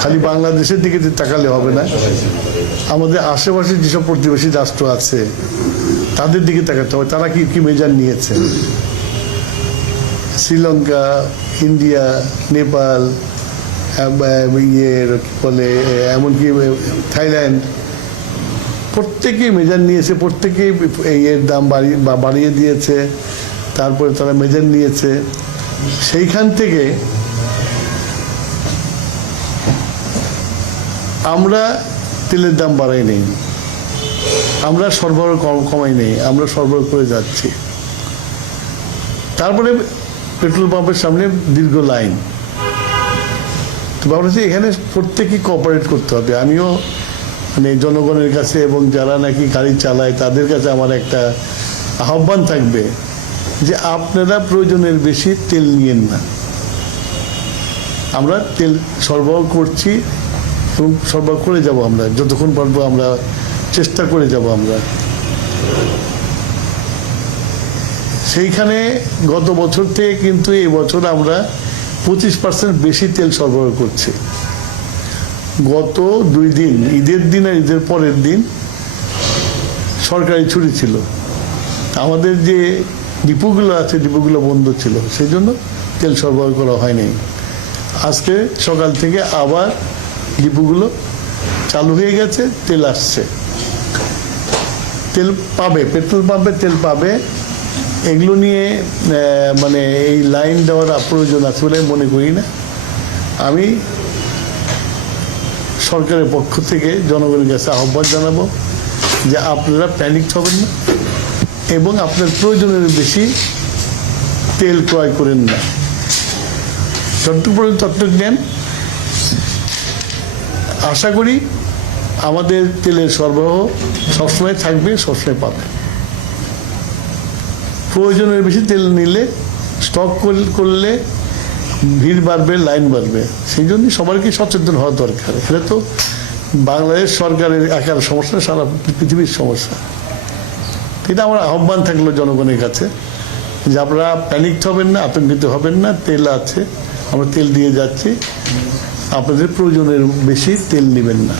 খালি বাংলাদেশের দিকে তাকালে হবে না, আমাদের আশেপাশে যেসব প্রতিবেশী রাষ্ট্র আছে তাদের দিকে তাকাতে হবে, তারা কি কি মেজার নিয়েছে। শ্রীলঙ্কা, ইন্ডিয়া, নেপাল, কি বলে এমনকি থাইল্যান্ড, প্রত্যেকেই মেজার নিয়েছে, প্রত্যেকেই এর দাম বাড়িয়ে দিয়েছে, তারপরে তারা মেজার নিয়েছে। সেইখান থেকে আমরা তেলের দাম বাড়াই নেই, আমরা সরবরাহ কমাই নেই, আমরা সরবরাহ করে যাচ্ছি। তারপরে পেট্রোল পাম্পের সামনে দীর্ঘ লাইন। তো ভাবছি এখানে প্রত্যেকেই কোঅপারেট করতে হবে। আমিও মানে জনগণের কাছে এবং যারা নাকি গাড়ি চালায় তাদের কাছে আমার একটা আহ্বান থাকবে যে আপনারা প্রয়োজনের বেশি তেল নিয়েন না। আমরা তেল সরবরাহ করছি এবং সরবরাহ করে যাব, আমরা যতক্ষণ পারবো আমরা চেষ্টা করে যাব। আমরা সেইখানে গত বছর থেকে কিন্তু এই বছর আমরা 25% বেশি তেল সরবরাহ করছি। গত 2 দিন, ঈদের দিন আর ঈদের পরের দিন সরকারি ছুটি ছিল, আমাদের যে ডিপোগুলো আছে ডিপোগুলো বন্ধ ছিল, সেই জন্য তেল সরবরাহ করা হয়নি। আজকে সকাল থেকে আবার ডিপোগুলো চালু হয়ে গেছে, তেল আসছে, তেল পাবে, পেট্রোল পাম্পে তেল পাবে। এগুলো নিয়ে মানে এই লাইন দেওয়ার প্রয়োজন আছে বলে মনে করি না। আমি সরকারের পক্ষ থেকে জনগণের কাছে আহ্বান জানাবো যে আপনারা প্যানিক হবেন না এবং আপনার প্রয়োজনের বেশি তেল ক্রয় করেন না। যতটুকু পর্যন্ত ততটুকু নেন। আশা করি আমাদের তেলের সরবরাহ সবসময় থাকবে, সবসময় পাবে। প্রয়োজনের বেশি তেল নিলে, স্টক করলে ভিড় বাড়বে, লাইন বাড়বে। সেই জন্য সবারকে সচেতন হওয়া দরকার। এটা তো বাংলাদেশ সরকারের একার সমস্যা, সারা পৃথিবীর সমস্যা। এটা আমার আহ্বান থাকলো জনগণের কাছে যে আপনারা প্যানিক হবেন না, আতঙ্কিত হবেন না। তেল আছে, আমরা তেল দিয়ে যাচ্ছি, আপনাদের প্রয়োজনের বেশি তেল নেবেন না।